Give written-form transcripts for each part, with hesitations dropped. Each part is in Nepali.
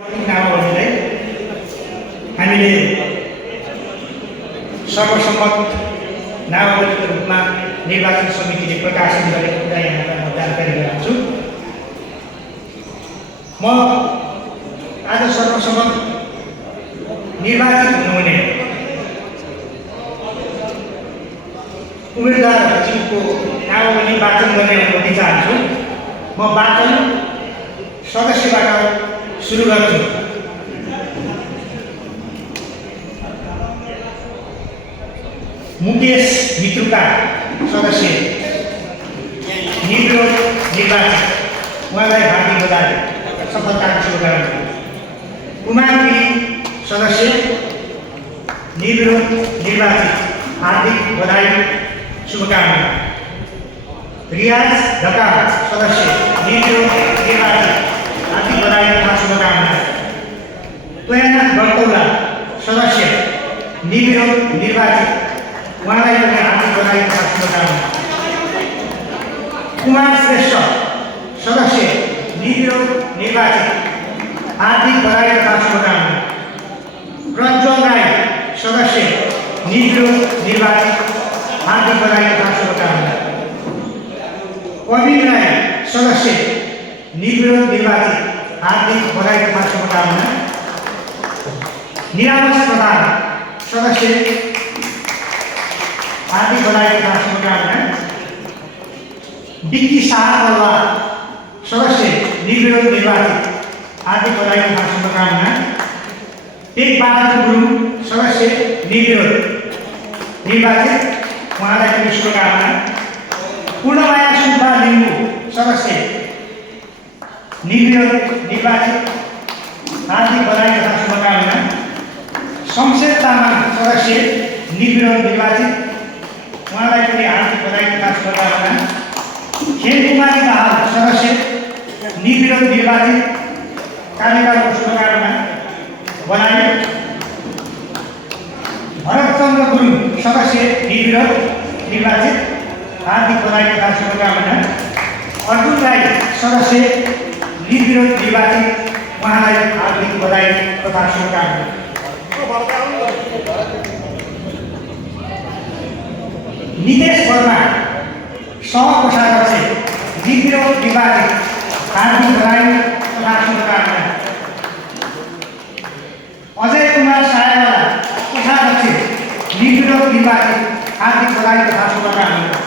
नामावलीलाई हामीले सर्वसम्मत नामावलीको रूपमा निर्वाचन समितिले प्रकाशन गरेको कुरा यहाँलाई म जानकारी गराउँछु। म आज सर्वसम्मत निर्वाचित हुनुहुने उम्मेदवारहरूको नामावली वाचन गर्ने अनुमति चाहन्छु। म वाचन सदस्यबाट सुरु गर्छु। मुकेश मित्रुका सदस्य निर्विरोध निर्वाचित, उहाँलाई हार्दिक बधाई, सफलताको शुभकामना। कुमार गिरी सदस्य निर्विरोध निर्वाचित, हार्दिक बधाई, शुभकामना। रियाज ढका सदस्य निर्विरोध निर्वाचित, हार्दिक बधाई तथा शुभकामना। तोयनाथ बर्तौला सदस्य निर्विरोध निर्वाचित, उहाँलाई पनि हार्दिक बधाई तथा शुभकामना। कुमार श्रेष्ठ सदस्य निर्विरोध निर्वाचित, हार्दिक बधाई तथा शुभकामना। प्रज्वल राई सदस्य निर्विरोध निर्वाचित, हार्दिक बधाई तथा शुभकामना। प्रवीण राई सदस्य निर्विरोध निर्वाचित, हार्दिक बधाई तथा शुभकामना। निरामस प्रधान सदस्य हार्दिक बधाई तथा शुभकामना। डिक्की शाह बलुवा सदस्य निर्विरोध निर्वाचित, हार्दिक बधाई तथा शुभकामना। टेक बहादुर गुरुङ सदस्य निर्विरोध निर्वाचित, उहाँलाई पनि शुभकामना। पूर्णमाया सुब्बा लिम्बू सदस्य निर्विरोध निर्वाचित, हार्दिक बधाई तथा शुभकामना। शमशेर तामाङ सदस्य निर्विरोध निर्वाचित, उहाँलाई पनि हार्दिक बधाई तथा शुभकामना। खेलकुमारी दाहाल सदस्य निर्विरोध निर्वाचित, कार्यकालको शुभकामना बधाई। भरतचन्द्र गुरुङ सदस्य निर्विरोध निर्वाचित, हार्दिक बधाई तथा शुभकामना। अर्जुन राई सदस्य निर्विरोध निर्वाचित, उहाँलाई हार्दिक बधाई तथा शुभकामना। नितेश वर्मा सहकोषाध्यक्ष निर्विरोध निर्वाचित, हार्दिक बधाई तथा शुभकामना। अजय कुमार सायवाला कोषाध्यक्ष निर्विरोध निर्वाचित, हार्दिक बधाई तथा शुभकामना।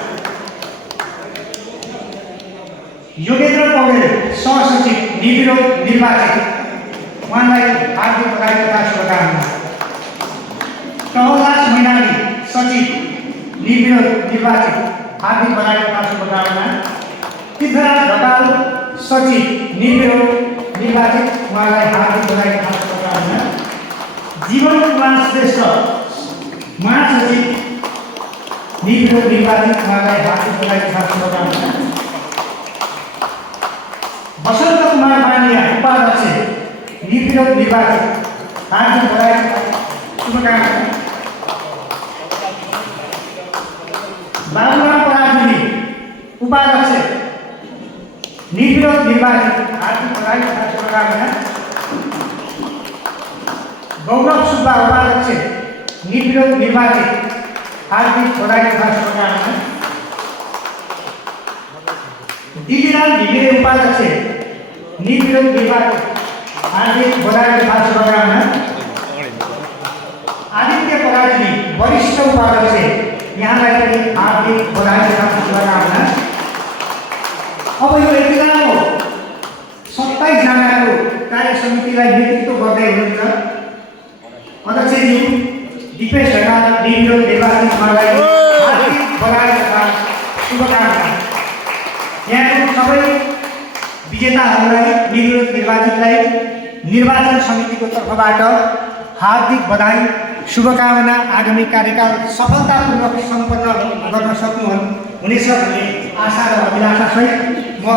योगेन्द्र पौडेल सहसचिव निर्विरोध निर्वाचित, उहाँलाई हार्दिक बधाई तथा शुभकामना। प्रहलाद मैनाली सचिव निर्विरोध निर्वाचित, हार्दिक बधाई तथा शुभकामना। तीर्थराज ढकाल सचिव निर्विरोध निर्वाचित, उहाँलाई हार्दिक बधाई तथा शुभकामना। जीवन कुमार श्रेष्ठ महासचिव निर्विरोध निर्वाचित, उहाँलाई हार्दिक बधाई तथा शुभकामना। वसन्त कुमार बानिया उपाध्यक्ष निर्विरोध निर्वाचित, हार्दिक बधाई तथा शुभकामना। बाबुराम पराजुली उपाध्यक्ष निर्विरोध निर्वाचित, हार्दिक बधाई तथा शुभकामना। गौरव सुब्बा उपाध्यक्ष निर्विरोध निर्वाचित, हार्दिक बधाई तथा शुभकामना। दिलीराम भिमिरे उपाध्यक्ष निर्विरोध निर्वाचित, हार्दिक बधाई तथा शुभकामना। आदित्य पराजुली वरिष्ठ उपाध्यक्ष, यहाँलाई पनि हार्दिक बधाई तथा शुभकामना। अब यो एकजनाको 27 जनाको कार्य समितिलाई नेतृत्व गर्दै हुनुहुन्छ अध्यक्षज्यू दिपेश ढकाल निर्विरोध निर्वाचित, उहाँलाई हार्दिक बधाई तथा शुभकामना। यहाँको सबै विजेताहरूलाई निर्विरोध निर्वाचितलाई निर्वाचन समितिको तर्फबाट हार्दिक बधाई, शुभकामना। आगामी कार्यकाल सफलतापूर्वक सम्पन्न गर्न सक्नुहुनेछ भन्ने आशा र अभिलाषा सहित म